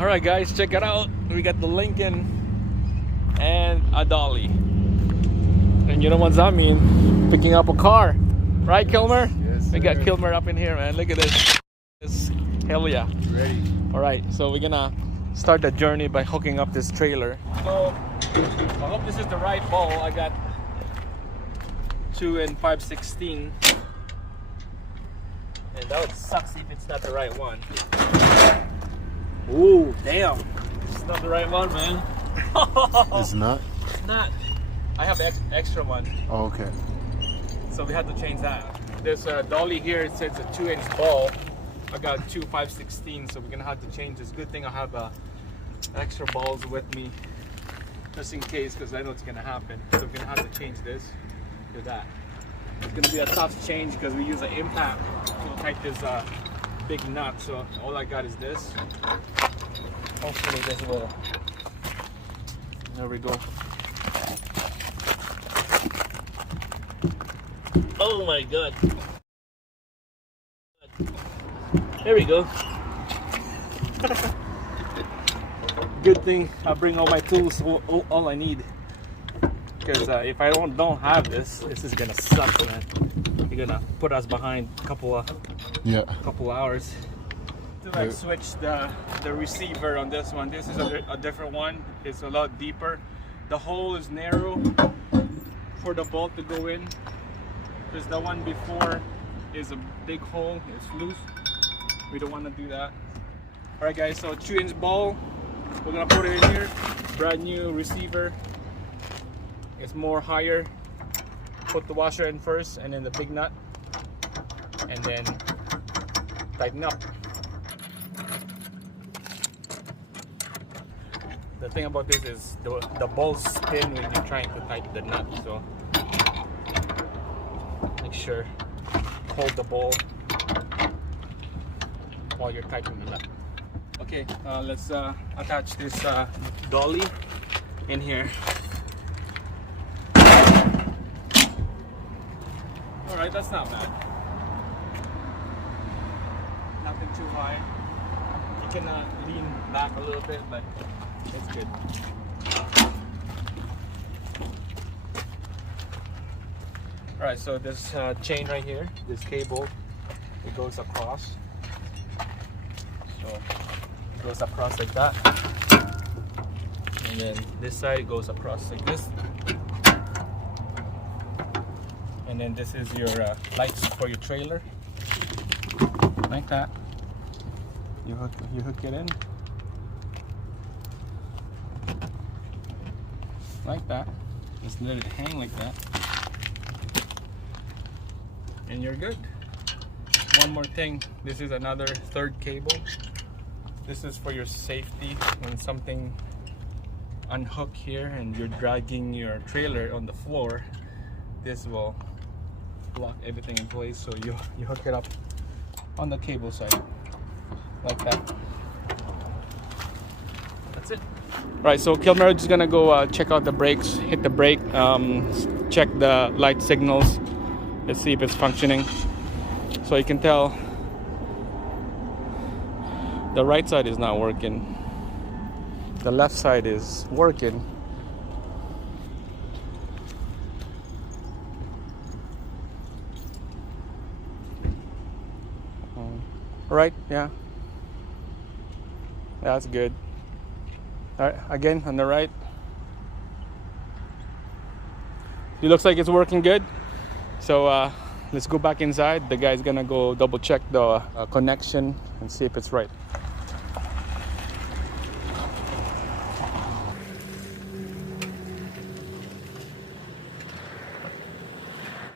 All right, guys, check it out. We got the Lincoln and a dolly. And you know what that means? Picking up a car. Right, Kilmer? Yes, sir. We got Kilmer up in here, man. Look at this. Hell yeah. Ready. All right, so we're gonna start the journey by hooking up this trailer. So I hope this is the right ball. I got 2 and 5/16, and that would suck if it's not the right one. Ooh, damn! It's not the right one, man. It's not? It's not. I have extra one. Oh, okay. So we had to change that. There's a dolly here. It says a 2-inch ball. I got 2 5/16, so we're gonna have to change this. Good thing I have extra balls with me, just in case, because I know it's gonna happen. So we're gonna have to change this to that. It's gonna be a tough change because we use an impact to tighten this big nut. So all I got is this. Hopefully this will. There we go. Oh my god. There we go. Good thing I bring all my tools, all I need. Because if I don't have this is gonna suck, man. You're gonna put us behind a couple hours. I switched the receiver on this one. This is a different one. It's a lot deeper. The hole is narrow for the bolt to go in. Because the one before is a big hole. It's loose. We don't want to do that. All right, guys. So 2-inch ball. We're gonna put it in here. Brand new receiver. It's more higher. Put the washer in first, and then the big nut, and then tighten up. The thing about this is the balls spin when you're trying to tighten the nut. So make sure hold the ball while you're tightening the nut. Okay, let's attach this dolly in here. Alright, that's not bad. Nothing too high. You can lean back a little bit, but it's good. Alright, so this chain right here, this cable, it goes across. So it goes across like that. And then this side goes across like this. And then this is your lights for your trailer, like that. You hook it in, like that. Just let it hang like that, and you're good. One more thing. This is another third cable. This is for your safety when something unhook here and you're dragging your trailer on the floor. This will lock everything in place, so you hook it up on the cable side like that. That's it. Right, so Kilmer is gonna go check out the brakes, hit the brake, check the light signals. Let's see if it's functioning. So you can tell the right side is not working, the left side is working. Right, yeah, that's good. All right, again on the right. It looks like it's working good. So let's go back inside. The guy's gonna go double check the connection and see if it's right.